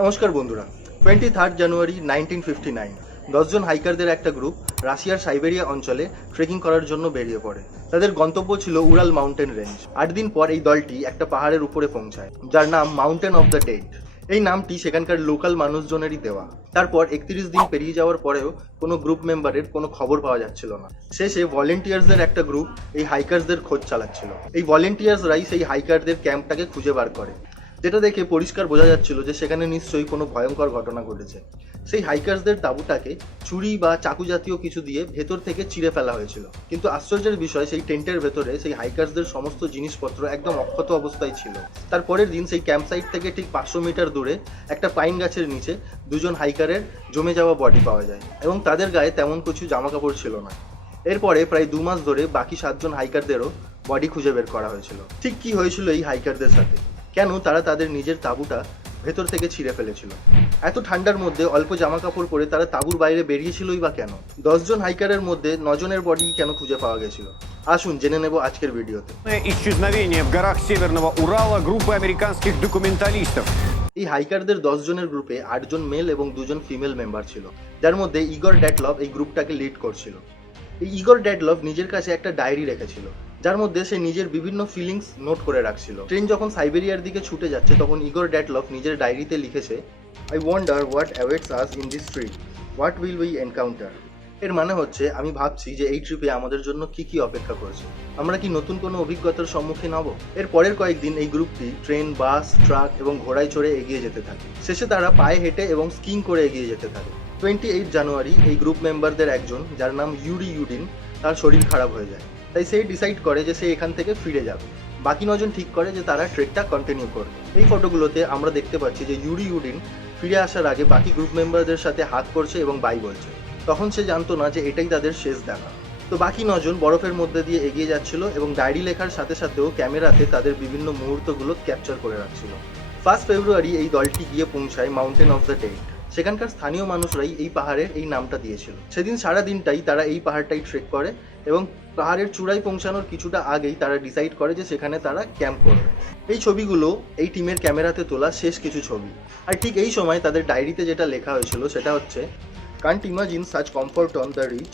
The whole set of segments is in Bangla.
নমস্কার বন্ধুরা twenty third January nineteen fifty nine দশজন হাইকারদের একটা গ্রুপ রাশিয়ার সাইবেরিয়া অঞ্চলে ট্রেকিং করার জন্য বেরিয়ে পড়ে। তাদের গন্তব্য ছিল উড়াল মাউন্টেন রেঞ্জ আট দিন পর এই দলটি একটা পাহাড়ের উপরে পৌঁছায়, যার নাম মাউন্টেন অফ দ্য ডেড এই নামটি সেখানকার লোকাল মানুষজনেরই দেওয়া। তারপর একত্রিশ দিন পেরিয়ে যাওয়ার পরেও কোনো গ্রুপ মেম্বারের কোনো খবর পাওয়া যাচ্ছিল না। শেষে ভলেন্টিয়ার্সদের একটা গ্রুপ এই হাইকার্সদের খোঁজ চালাচ্ছিল। এই ভলেন্টিয়ার্সরাই সেই হাইকারদের ক্যাম্পটাকে খুঁজে বার করে। যেটা দেখে পরিষ্কার বোঝা যাচ্ছিল যে সেখানে নিশ্চয়ই কোনো ভয়ঙ্কর ঘটনা ঘটেছে। সেই হাইকার্সদের তাঁবুটাকে ছুরি বা চাকু জাতীয় কিছু দিয়ে ভেতর থেকে চিড়ে ফেলা হয়েছিল। কিন্তু আশ্চর্যের বিষয়, সেই টেন্টের ভেতরে সেই হাইকার্সদের সমস্ত জিনিসপত্র একদম অক্ষত অবস্থায় ছিল। তার পরের দিন সেই ক্যাম্প সাইট থেকে ঠিক পাঁচশো মিটার দূরে একটা পাইন গাছের নিচে দুজন হাইকারের জমে যাওয়া বডি পাওয়া যায় এবং তাদের গায়ে তেমন কিছু জামা কাপড় ছিল না। এরপরে প্রায় দু মাস ধরে বাকি সাতজন হাইকারদেরও বডি খুঁজে বের করা হয়েছিল। ঠিক কি হয়েছিল এই হাইকারদের সাথে? কেন তারা তাদের নিজের তাঁবুটা ভেতর থেকে ছিঁড়ে ফেলেছিল এত ঠান্ডার মধ্যে অল্প জামা কাপড় পরে তারা তাঁবুর বাইরে বেরিয়েছিলই বা কেন দশজন হাইকারের মধ্যে নজনের বডি কেন খুঁজে পাওয়া গেছিল আসুন জেনে নেব আজকের ভিডিওতে Исчезновение в горах Северного Урала группы американских документалистов. এই হাইকারদের দশ জনের গ্রুপে আটজন মেল এবং দুজন ফিমেল মেম্বার ছিল যার মধ্যে ইগর ড্যাটলভ এই গ্রুপটাকে লিড করছিল এই ইগর ড্যাটলভ নিজের কাছে একটা ডায়েরি রেখেছিল যার মধ্যে সে নিজের বিভিন্ন ফিলিংস নোট করে রাখছিল। ট্রেন যখন সাইবেরিয়ার দিকে ছুটে যাচ্ছে, তখন ইগর ড্যাটলভ নিজের ডায়েরিতে লিখেছে I wonder what awaits us in this trip what will we encounter এর মানে হচ্ছে, আমি ভাবছি যে এই ট্রিপে আমাদের জন্য কি কি অপেক্ষা করছে। আমরা কি নতুন কোনো অভিজ্ঞতার সম্মুখীন হব? এর পরের কয়েকদিন এই গ্রুপটি ট্রেন বাস ট্রাক এবং ঘোড়ায় চড়ে এগিয়ে যেতে থাকে। শেষে তারা পায়ে হেঁটে এবং স্কিং করে এগিয়ে যেতে থাকে। টোয়েন্টি এইট জানুয়ারি এই গ্রুপ মেম্বারদের একজন, যার নাম ইউডি ইউডিন তার শরীর খারাপ হয়ে যায়। তাই সে ডিসাইড করে যে সে এখান থেকে ফিরে যাবে। বাকি নজন ঠিক করে যে তারা ট্রেকটা কন্টিনিউ করবে। এই ফটোগুলোতে আমরা দেখতে পাচ্ছি যে ইউরি ইউডিন ফিরে আসার আগে বাকি গ্রুপ মেম্বারদের সাথে হাত করছে এবং বাই বলছে। তখন সে জানতো না যে এটাই তাদের শেষ দেখা। তো বাকি নজন বরফের মধ্যে দিয়ে এগিয়ে যাচ্ছিল এবং ডায়েরি লেখার সাথে সাথেও ক্যামেরাতে তাদের বিভিন্ন মুহূর্তগুলো ক্যাপচার করে রাখছিল। ফার্স্ট ফেব্রুয়ারি এই দলটি গিয়ে পৌঁছায় মাউন্টেন অফ দ্য ডেড সেখানকার স্থানীয় মানুষরাই এই পাহাড়ের এই নামটা দিয়েছিল। সেদিন সারা দিনটাই তারা এই পাহাড়টাই ট্রেক করে এবং পাহাড়ের চূড়ায় পৌঁছানোর কিছুটা আগেই তারা ডিসাইড করে যে সেখানে তারা ক্যাম্প করবে। এই ছবিগুলো এই টিমের ক্যামেরাতে তোলা শেষ কিছু ছবি। আর ঠিক এই সময় তাদের ডায়েরিতে যেটা লেখা হয়েছিল সেটা হচ্ছে can't imagine such comfort on the reach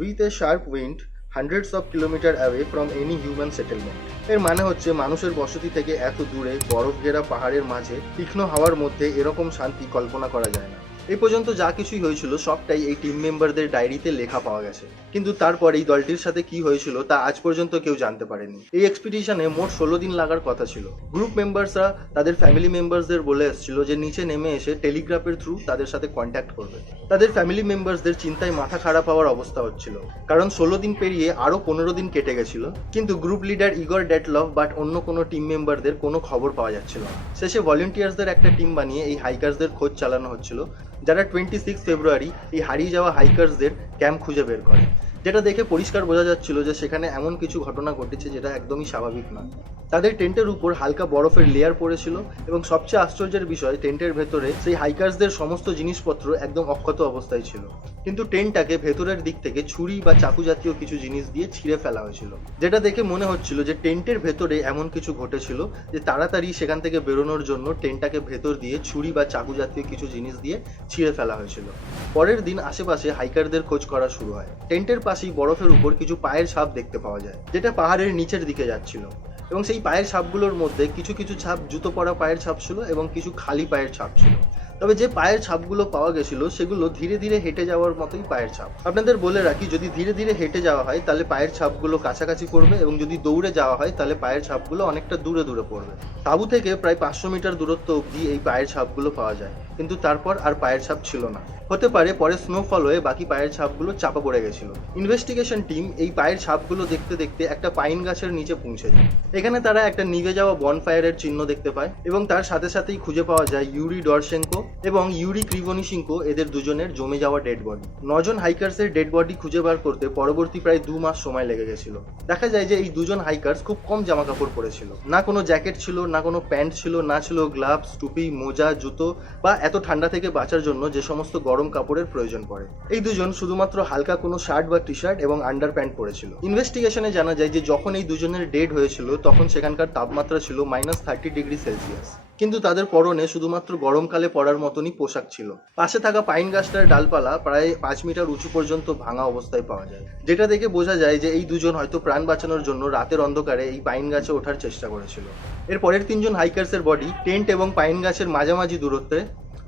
with a sharp wind hundreds of kilometres away from any human settlement এর মানে হচ্ছে মানুষের বসতি থেকে এত দূরে বরফ ঘেরা পাহাড়ের মাঝে তীক্ষ্ণ হাওয়ার মধ্যে এরকম শান্তি কল্পনা করা যায় না। এই পর্যন্ত যা কিছুই হয়েছিল, সবটাই এই টিম মেম্বারদের ডায়েরিতে লেখা পাওয়া গেছে। কিন্তু তারপর এই দলটির সাথে কি হয়েছিল, তা আজ পর্যন্ত কেউ জানতে পারেনি। এই এক্সপিডিশনে মোট ষোলো দিন লাগার কথা ছিল। গ্রুপ মেম্বার্সরা তাদের ফ্যামিলি মেম্বার্সদের বলে এসেছিল যে, নিচে নেমে এসে টেলিগ্রাফের থ্রু তাদের সাথে কন্ট্যাক্ট করবে। তাদের ফ্যামিলি মেম্বার্সদের চিন্তায় মাথা খারাপ হওয়ার অবস্থা হচ্ছিল। কারণ ষোলো দিন পেরিয়ে আরও পনেরো দিন কেটে গেছিল। কিন্তু group leader Igor Dyatlov but অন্য কোনো টিম মেম্বারদের কোনো খবর পাওয়া যাচ্ছিল শেষে ভলেন্টিয়ার্সদের একটা টিম বানিয়ে এই হাইকার্সদের খোঁজ চালানো হচ্ছিল। যারা টোয়েন্টি সিক্স ফেব্রুয়ারি এই হারিয়ে যাওয়া হাইকার্সদের ক্যাম্প খুঁজে বের করে। যেটা দেখে পরিষ্কার বোঝা যাচ্ছিল যে সেখানে এমন কিছু ঘটনা ঘটেছে যেটা একদমই স্বাভাবিক নয়। তাদের টেন্টের উপর হালকা বরফের লেয়ার পড়েছিল এবং সবচেয়ে আশ্চর্যের বিষয়, টেন্টের ভেতরে সেই হাইকার্সদের সমস্ত জিনিসপত্র একদম অক্ষত অবস্থায় ছিল। কিন্তু টেন্টটাকে ভেতরের দিক থেকে ছুরি বা চাকু জাতীয় কিছু জিনিস দিয়ে ছিঁড়ে ফেলা হয়েছিল। যেটা দেখে মনে হচ্ছিল যে টেন্টের ভেতরে এমন কিছু ঘটেছিল যে তাড়াতাড়ি সেখান থেকে বেরোনোর জন্য টেন্টটাকে ভেতর দিয়ে ছুরি বা চাকু জাতীয় কিছু জিনিস দিয়ে ছিঁড়ে ফেলা হয়েছিল। পরের দিন আশেপাশে হাইকারদের খোঁজ করা শুরু হয়। টেন্টের পাশেই বরফের উপর কিছু পায়ের ছাপ দেখতে পাওয়া যায়, যেটা পাহাড়ের নিচের দিকে যাচ্ছিল। এবং সেই পায়ের ছাপগুলোর মধ্যে কিছু কিছু ছাপ জুতো পরা পায়ের ছাপ ছিল এবং কিছু খালি পায়ের ছাপ ছিল। তবে যে পায়ের ছাপগুলো পাওয়া গেছিল, সেগুলো ধীরে ধীরে হেঁটে যাওয়ার মতোই পায়ের ছাপ আপনাদের বলে রাখি, যদি ধীরে ধীরে হেঁটে যাওয়া হয়, তাহলে পায়ের ছাপগুলো কাছাকাছি পড়বে এবং যদি দৌড়ে যাওয়া হয়, তাহলে পায়ের ছাপগুলো অনেকটা দূরে দূরে পড়বে। তাঁবু থেকে প্রায় পাঁচশো মিটার দূরত্ব অবধি এই পায়ের ছাপগুলো পাওয়া যায়। কিন্তু তারপর আর পায়ের ছাপ ছিল না। হতে পারে পরে স্নোফল হয়ে বাকি পায়ের ছাপগুলো চাপা পড়ে গেছিল। ইনভেস্টিগেশন টিম এই পায়ের ছাপগুলো দেখতে দেখতে একটা পাইন গাছের নিচে পৌঁছে যায়। এখানে তারা একটা নিভে যাওয়া বনফায়ারের চিহ্ন দেখতে পায় এবং তার সাথে সাথেই খুঁজে পাওয়া যায় ইউরি ডরশেঙ্কো এবং ইউরি ক্রিভনিশিঙ্কো এদের দুজনের জমে যাওয়া ডেড বডি নজন হাইকার্সের ডেড বডি খুঁজে বার করতে পরবর্তী প্রায় দু মাস সময় লেগে গেছিল। দেখা যায় যে এই দুজন হাইকার্স খুব কম জামা কাপড় পরেছিল। না কোনো জ্যাকেট ছিল, না কোনো প্যান্ট ছিল, না ছিল গ্লাভস টুপি, মোজা, জুতো বা এত ঠান্ডা থেকে বাঁচার জন্য যে সমস্ত গরম কাপড়ের প্রয়োজন পড়ে। এই দুজন শুধুমাত্র হালকা কোনো শার্ট বা টি শার্ট এবং আন্ডার প্যান্ট পরেছিল। ইনভেস্টিগেশনে জানা যায় যে যখন এই দুজনের ডেড হয়েছিল, তখন সেখানকার তাপমাত্রা ছিল মাইনাস থার্টি ডিগ্রি সেলসিয়াস। কিন্তু তাদের পরনে শুধুমাত্র গরমকালে পরার মতনই পোশাক ছিল। পাশে থাকা পাইন গাছটার ডালপালা প্রায় পাঁচ মিটার উঁচু পর্যন্ত ভাঙা অবস্থায় পাওয়া যায়। যেটা দেখে বোঝা যায় যে এই দুজন হয়তো প্রাণ বাঁচানোর জন্য রাতের অন্ধকারে এই পাইন গাছে ওঠার চেষ্টা করেছিল। এর পরের তিনজন হাইকার্সের বডি, টেন্ট এবং পাইন গাছের মাঝামাঝি দূরত্বে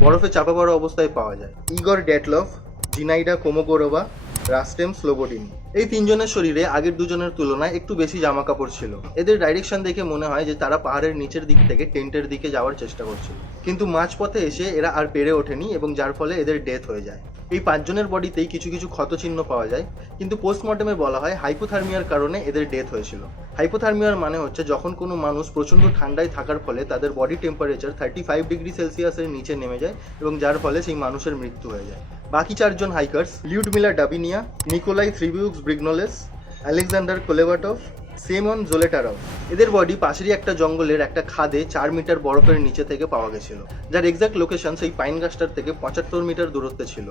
বরফে চাপা পড়া অবস্থায় পাওয়া যায়। Igor Dyatlov Zinaida Kolmogorova Rustem Slobodin. এই তিনজনের শরীরে আগের দুজনের তুলনায় একটু বেশি জামা কাপড় ছিল। এদের ডাইরেকশন দেখে মনে হয় যে তারা পাহাড়ের নিচের দিক থেকে টেন্টের দিকে যাওয়ার চেষ্টা করছিল। কিন্তু মাঝপথে এসে এরা আর পেরে ওঠেনি এবং যার ফলে এদের ডেথ হয়ে যায়। এই পাঁচজনের বডিতেই কিছু কিছু ক্ষতচিহ্ন পাওয়া যায়, কিন্তু পোস্টমর্টমে বলা হয় হাইপোথার্মিয়ার কারণে এদের ডেথ হয়েছিল। হাইপোথার্মিয়ার মানে হচ্ছে যখন কোনো মানুষ প্রচণ্ড ঠান্ডায় থাকার ফলে তাদের body temperature thirty five degree সেলসিয়াসের নিচে নেমে যায় এবং যার ফলে সেই মানুষের মৃত্যু হয়ে যায়। বাকি চারজন hikers Lyudmila Dubinina Nikolai Thibeaux Brignolles Alexander Kolevatov Semyon Zolotaryov এদের বডি পাশেরই একটা জঙ্গলের একটা খাদে চার মিটার বরফের নিচে থেকে পাওয়া গেছিল। যার এক্সাক্ট লোকেশন সেই পাইন গাছটার থেকে পঁচাত্তর মিটার দূরত্বে ছিল।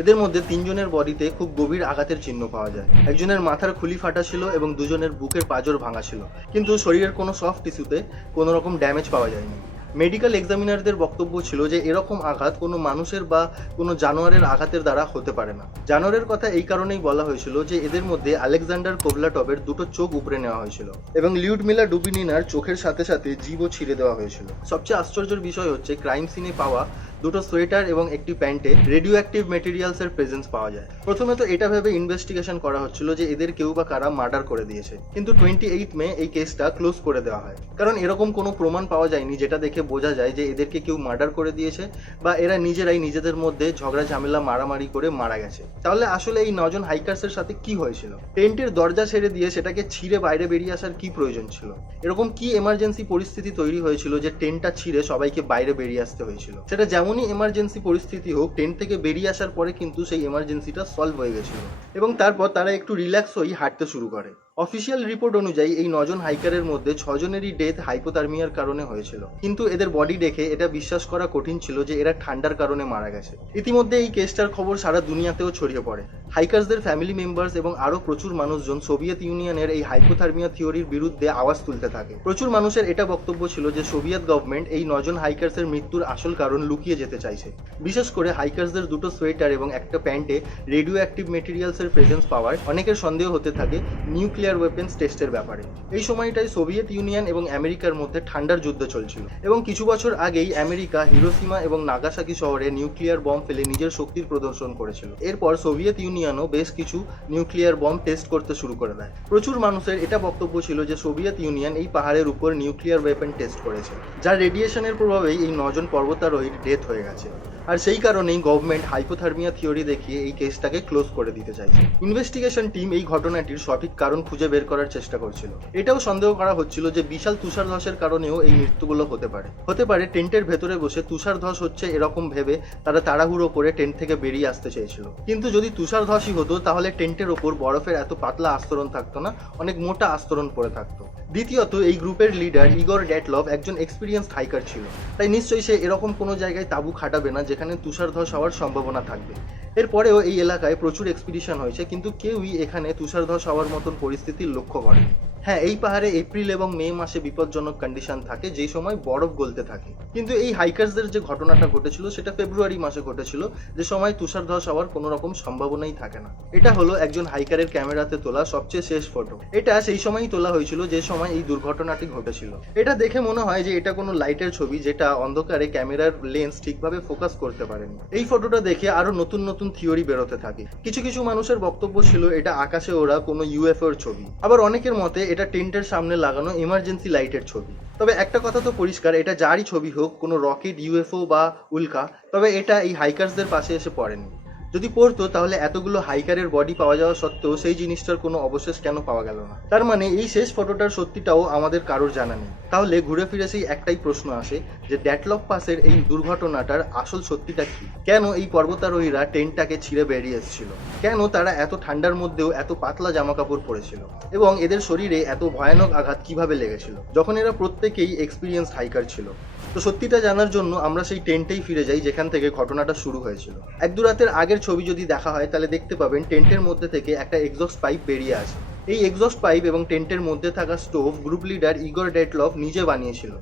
এদের মধ্যে তিনজনের বডিতে খুব গভীর আঘাতের চিহ্ন পাওয়া যায়। একজনের মাথার খুলি ফাটা ছিল এবং দুজনের বুকের পাঁজর ভাঙা ছিল। কিন্তু শরীরের কোনো সফট টিস্যুতে কোনো রকম ড্যামেজ পাওয়া যায়নি। মেডিকেল এক্সামিনারদের বক্তব্য ছিল যে, এরকম আঘাত কোনো মানুষের বা কোনো জানোয়ারের আঘাতের দ্বারা হতে পারে না। জানোয়ারের কথা এই কারণেই বলা হয়েছিল যে, এদের মধ্যে আলেকজান্ডার কোভলাটবের দুটো চোখ উপড়ে নেওয়া হয়েছিল এবং লিউডমিলা ডুবিনিনার চোখের সাথে সাথে জীবও ছিঁড়ে দেওয়া হয়েছিল। সবচেয়ে আশ্চর্যের বিষয় হচ্ছে, ক্রাইম সিনে পাওয়া দুটো সোয়েটার এবং একটি প্যান্টে রেডিও অ্যাক্টিভ মেটেরিয়ালস এর প্রেজেন্স পাওয়া যায়। প্রথমে তো এটা ভেবে ইনভেস্টিগেশন করা হচ্ছিল যে এদের কেউ বা কারা মার্ডার করে দিয়েছে। কিন্তু টোয়েন্টি এইট মে এই কেসটা ক্লোজ করে দেওয়া হয়। কারণ এরকম কোনো প্রমাণ পাওয়া যায়নি যেটা দেখে বোঝা যায় যে এদেরকে কেউ মার্ডার করে দিয়েছে বা এরা নিজেরাই নিজেদের মধ্যে ঝগড়া ঝামেলা মারামারি করে মারা গেছে। তাহলে আসলে এই নজন হাইকার্সের সাথে কি হয়েছিল? টেন্টের দরজা ছেড়ে দিয়ে সেটাকে ছিঁড়ে বাইরে বেরিয়ে আসার কি প্রয়োজন ছিল? এরকম কি এমার্জেন্সি পরিস্থিতি তৈরি হয়েছিল যে টেন্টটা ছিঁড়ে সবাইকে বাইরে বেরিয়ে আসতে হয়েছিল? সেটা যেমনই এমার্জেন্সি পরিস্থিতি হোক টেন্ট থেকে বেরিয়ে আসার পরে কিন্তু সেই এমার্জেন্সিটা সলভ হয়ে গেছিল। এবং তারপর তারা একটু রিল্যাক্স হয়ে হাঁটতে শুরু করে। অফিসিয়াল রিপোর্ট অনুযায়ী এই নজন হাইকারের মধ্যে ছজনেরই ডেথ হাইপোথার্মিয়ার কারণে হয়েছিল। কিন্তু এদের বডি দেখে এটা বিশ্বাস করা কঠিন ছিল যে এরা ঠান্ডার কারণে মারা গেছে। ইতিমধ্যে এই কেসটার খবর সারা দুনিয়াতেও ছড়িয়ে পড়ে। হাইকার্সদের ফ্যামিলি মেম্বার্স এবং আরও প্রচুর মানুষজন সোভিয়েত ইউনিয়নের এই হাইপোথার্মিয়া থিওরির বিরুদ্ধে আওয়াজ তুলতে থাকে। প্রচুর মানুষের এটা বক্তব্য ছিল যে সোভিয়েত গভর্নমেন্ট এই নজন হাইকার্সের মৃত্যুর আসল কারণ লুকিয়ে যেতে চাইছে। বিশেষ করে হাইকার্সদের দুটো সোয়েটার এবং একটা প্যান্টে রেডিও অ্যাক্টিভ মেটেরিয়ালসের প্রেজেন্স পাওয়ার অনেকের সন্দেহ হতে থাকে। নিউক্লিয়ার ওয়েপেন্স টেস্টের ব্যাপারে। এই সময়টাই সোভিয়েত ইউনিয়ন এবং আমেরিকার মধ্যে ঠান্ডার যুদ্ধ চলছিল এবং কিছু বছর আগেই আমেরিকা হিরোসীমা এবং নাগাসাকি শহরে নিউক্লিয়ার বম ফেলে নিজের শক্তির প্রদর্শন করেছিল। এরপর সোভিয়েত ইউনিয়নও বেশ কিছু নিউক্লিয়ার বম টেস্ট করতে শুরু করে দেয়। প্রচুর মানুষের এটা বক্তব্য ছিল যে সোভিয়েত ইউনিয়ন এই পাহাড়ের উপর নিউক্লিয়ার ওয়েপেন টেস্ট করেছে, যার রেডিয়েশনের প্রভাবেই এই নজন পর্বতারোহীর ডেথ হয়ে গেছে। আর সেই কারণেই গভর্নমেন্ট হাইপোথার্মিয়া থিওরি দেখিয়ে এই কেসটাকে ক্লোজ করে দিতে চাইছে। ইনভেস্টিগেশন টিম এই ঘটনাটির সঠিক কারণ খুঁজে বের করার চেষ্টা করছিল। এটাও সন্দেহ করা হচ্ছিল যে বিশাল তুষার ধসের কারণেও এই মৃত্যুগুলো হতে পারে। হতে পারে টেন্টের ভেতরে বসে তুষার ধস হচ্ছে এরকম ভেবে তারা তাড়াহুড়ো করে টেন্ট থেকে বেরিয়ে আসতে চেয়েছিল। কিন্তু যদি তুষার ধসই হতো, তাহলে টেন্টের ওপর বরফের এত পাতলা আস্তরণ থাকতো না, অনেক মোটা আস্তরণ পড়ে থাকতো। দ্বিতীয়ত, এই গ্রুপের লিডার ইগর ড্যাটলভ একজন এক্সপিরিয়েন্স হাইকার ছিল। তাই নিশ্চয়ই সে এরকম কোনো জায়গায় তাবু খাটাবে না যেখানে তুষার ধস হওয়ার সম্ভাবনা থাকবে। এরপরেও এই এলাকায় প্রচুর এক্সপিডিশন হয়েছে, কিন্তু কেউই এখানে তুষার ধস হওয়ার মতন পরিস্থিতির লক্ষ্য করেনি। হ্যাঁ এই পাহাড়ে এপ্রিল এবং মে মাসে বিপজ্জনক কন্ডিশন থাকে, যেই সময় বরফ গলতে থাকে। কিন্তু এই হাইকার্সদের যে ঘটনাটা ঘটেছিল, সেটা ফেব্রুয়ারি মাসে ঘটেছিল, যে সময় তুষার ধস হওয়ার কোনো রকম সম্ভাবনাই থাকে না। এটা হলো একজন হাইকারের ক্যামেরাতে তোলা সবচেয়ে শেষ ফটো এটা সেই সময়ই তোলা হয়েছিল, যে সময় এই দুর্ঘটনাটি ঘটেছিল। এটা দেখে মনে হয় যে এটা কোনো লাইটের ছবি, যেটা অন্ধকারে ক্যামেরার লেন্স ঠিকভাবে ফোকাস করতে পারেনি। এই ফটোটা দেখে আরও নতুন নতুন থিওরি বেরোতে থাকে। কিছু কিছু মানুষের বক্তব্য ছিল, এটা আকাশে ওরা কোনো ইউএফওর ছবি। আবার অনেকের মতে এটা টেন্টের সামনে লাগানো ইমার্জেন্সি লাইটের ছবি। তবে একটা কথা তো পরিষ্কার, এটা যারই ছবি হোক, কোনো রকেট ইউএফও বা উল্কা, তবে এটা এই হাইকার্সদের পাশে এসে পড়েনি। যদি পড়তো, তাহলে এতগুলো হাইকারের বডি পাওয়া যাওয়া সত্ত্বেও সেই জিনিসটার কোনো অবশেষ কেন পাওয়া গেল না? তার মানে এই শেষ ফটোটার সত্যিটাও আমাদের কারোর জানা নেই। তাহলে ঘুরে ফিরে সেই একটাই প্রশ্ন আসে যে ড্যাটলক পাসের এই দুর্ঘটনাটার আসল সত্যিটা কি? কেন এই পর্বতারোহীরা টেন্টটাকে ছিঁড়ে বেরিয়ে এসেছিল? কেন তারা এত ঠান্ডার মধ্যেও এত পাতলা জামা কাপড় পরেছিল? এবং এদের শরীরে এত ভয়ানক আঘাত কীভাবে লেগেছিল? যখন এরা প্রত্যেকেই এক্সপিরিয়েন্স হাইকার ছিল। তো সত্যিটা জানার জন্য আমরা সেই টেন্টেই ফিরে যাই যেখান থেকে ঘটনাটা শুরু হয়েছিল। এক দু রাতের আগের ছবি যদি দেখা হয়, তাহলে দেখতে পাবেন টেন্টের মধ্যে থেকে একটা এক্সস্ট পাইপ বেরিয়ে আসে। এই এক্সস্ট পাইপ এবং টেন্টের মধ্যে থাকা stove group leader Igor Dyatlov নিজে বানিয়েছিল।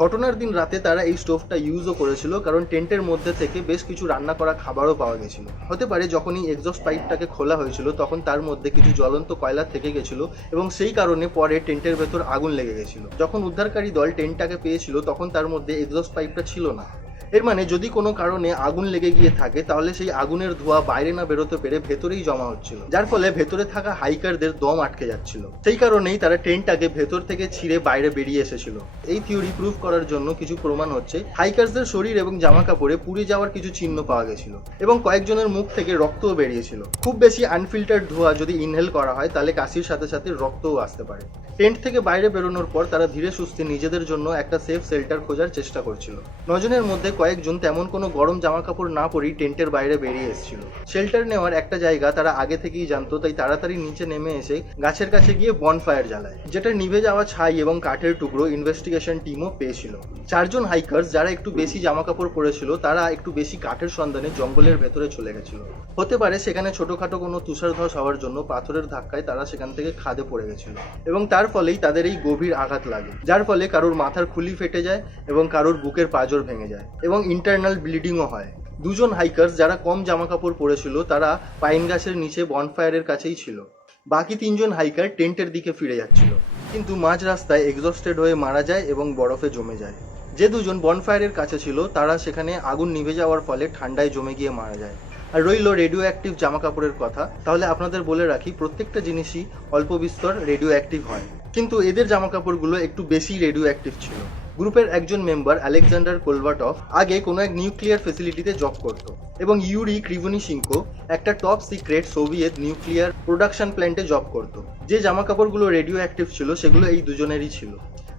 ঘটনার দিন রাতে তারা এই স্টোভটা ইউজও করেছিল, কারণ টেন্টের মধ্যে থেকে বেশ কিছু রান্না করা খাবারও পাওয়া গেছিল। হতে পারে যখনই এক্সস্ট পাইপটাকে খোলা হয়েছিল, তখন তার মধ্যে কিছু জ্বলন্ত কয়লা থেকে গেছিল এবং সেই কারণে পরে টেন্টের ভেতর আগুন লেগে গেছিল। যখন উদ্ধারকারী দল টেন্টটাকে পেয়েছিল, তখন তার মধ্যে এক্সস্ট পাইপটা ছিল না। এর মানে যদি কোনো কারণে আগুন লেগে গিয়ে থাকে, তাহলে সেই আগুনের ধোঁয়া বাইরে না বেরোতে পেরে ভেতরেই জমা হচ্ছিল। যার ফলে ভেতরে থাকা হাইকারদের দম আটকে যাচ্ছিল। সেই কারণেই তারা টেন্টটাকে ভেতর থেকে ছিঁড়ে বাইরে বেরিয়ে এসেছিল। এই থিওরি প্রুভ করার জন্য কিছু প্রমাণ হচ্ছে হাইকার্সদের শরীর এবং জামা কাপড়ে পুড়ে যাওয়ার কিছু চিহ্ন পাওয়া গেছিল এবং কয়েকজনের মুখ থেকে রক্তও বেরিয়েছিল। খুব বেশি আনফিল্টার্ড ধোঁয়া যদি ইনহেল করা হয়, তাহলে কাশির সাথে সাথে রক্তও আসতে পারে। টেন্ট থেকে বাইরে বেরোনোর পর তারা ধীরে সুস্থে নিজেদের জন্য একটা সেফ শেল্টার খোঁজার চেষ্টা করছিল। নজনের মধ্যে কয়েকজন তেমন কোনো গরম জামা কাপড় না পরেই টেন্টের বাইরে বেরিয়ে এসেছিল। শেল্টার নেওয়ার একটা জায়গা তারা আগে থেকেই জানতো, তাই তাড়াতাড়ি নিচে নেমে এসে গাছের কাছে গিয়ে বনফায়ার জ্বালায়, যেটা নিভে যাওয়া ছাই এবং কাঠের টুকরো ইনভেস্টিগেশন টিমও পেয়েছিল। চারজন হাইকার্স যারা একটু বেশি জামা কাপড় পরেছিল, তারা একটু বেশি কাঠের সন্ধানে জঙ্গলের ভেতরে চলে গেছিল। হতে পারে সেখানে ছোটখাটো কোনো তুষার ধস হওয়ার জন্য পাথরের ধাক্কায় তারা সেখান থেকে খাদে পড়ে গেছিল, এবং তার ফলেই তাদের এই গভীর আঘাত লাগে, যার ফলে কারোর মাথার খুলি ফেটে যায় এবং কারোর বুকের পাঁজর ভেঙে যায়। এবং ইন্টারনাল ব্লিডিংও হয়। দুজন হাইকার্স যারা কম জামা কাপড় পরেছিল, তারা পাইন গাছের নিচে বনফায়ারের কাছেই ছিল। বাকি তিনজন হাইকার টেন্টের দিকে ফিরে যাচ্ছিল। কিন্তু মাঝ রাস্তায় এক্সস্টেড হয়ে মারা যায় এবং বরফে জমে যায়। যে দুজন বনফায়ারের কাছে ছিল, তারা সেখানে আগুন নিভে যাওয়ার ফলে ঠান্ডায় জমে গিয়ে মারা যায়। আর রইল রেডিও অ্যাক্টিভ জামা কাপড়ের কথা। তাহলে আপনাদের বলে রাখি, প্রত্যেকটা জিনিসই অল্প বিস্তর রেডিও অ্যাক্টিভ হয়। কিন্তু এদের জামা কাপড়গুলো একটু বেশি রেডিও অ্যাক্টিভ ছিল। গ্রুপের একজন মেম্বার আলেকজান্ডার কোলভাটফ আগে কোনো এক নিউক্লিয়ার ফেসিলিটিতে জব করত এবং ইউরি ক্রিভনিশিঙ্কো একটা top secret Soviet nuclear production প্ল্যান্টে job করত। যে জামা কাপড়গুলো রেডিও অ্যাক্টিভ ছিল, সেগুলো এই দুজনেরই ছিল।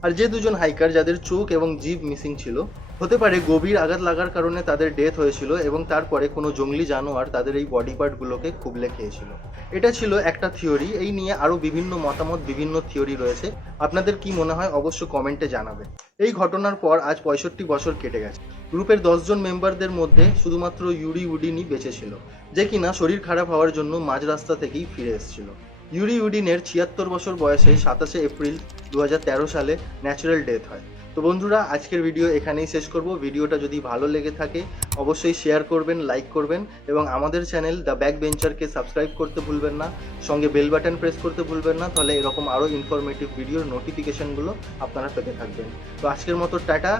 আর যে দুজন হাইকার যাদের চোখ এবং জিভ মিসিং ছিল হতে পারে গভীর আঘাত লাগার কারণে তাদের ডেথ হয়েছিল এবং তারপরে কোনো জঙ্গলি জানোয়ার তাদের এই বডি পার্টগুলোকে খুবলে খেয়েছিল। এটা ছিল একটা থিওরি, এই নিয়ে আরও বিভিন্ন মতামত, বিভিন্ন থিওরি রয়েছে। আপনাদের কি মনে হয় অবশ্য কমেন্টে জানাবে এই ঘটনার পর আজ পঁয়ষট্টি বছর কেটে গেছে। গ্রুপের দশজন মেম্বারদের মধ্যে শুধুমাত্র ইউরি উডিনই বেঁচে ছিল, যে কিনা শরীর খারাপ হওয়ার জন্য মাঝ রাস্তা থেকেই ফিরে এসেছিল। ইউরি উডিনের ছিয়াত্তর বছর বয়সে সাতাশে এপ্রিল দু হাজার তেরো সালে ন্যাচারাল ডেথ হয়। তো বন্ধুরা, আজকের ভিডিও এখানেই শেষ করব। ভিডিওটা যদি ভালো লেগে থাকে, অবশ্যই শেয়ার করবেন লাইক করবেন এবং আমাদের চ্যানেল দ্য ব্যাক বেঞ্চারকে সাবস্ক্রাইব করতে ভুলবেন না, সঙ্গে বেল বাটন প্রেস করতে ভুলবেন না, তাহলে এরকম আরও ইনফরমেটিভ ভিডিওর নোটিফিকেশানগুলো আপনারা পেতে থাকবেন। তো আজকের মতো টাটা,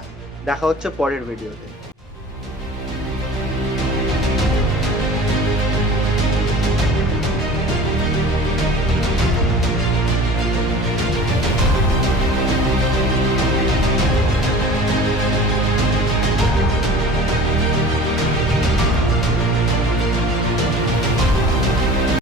দেখা হচ্ছে পরের ভিডিওতে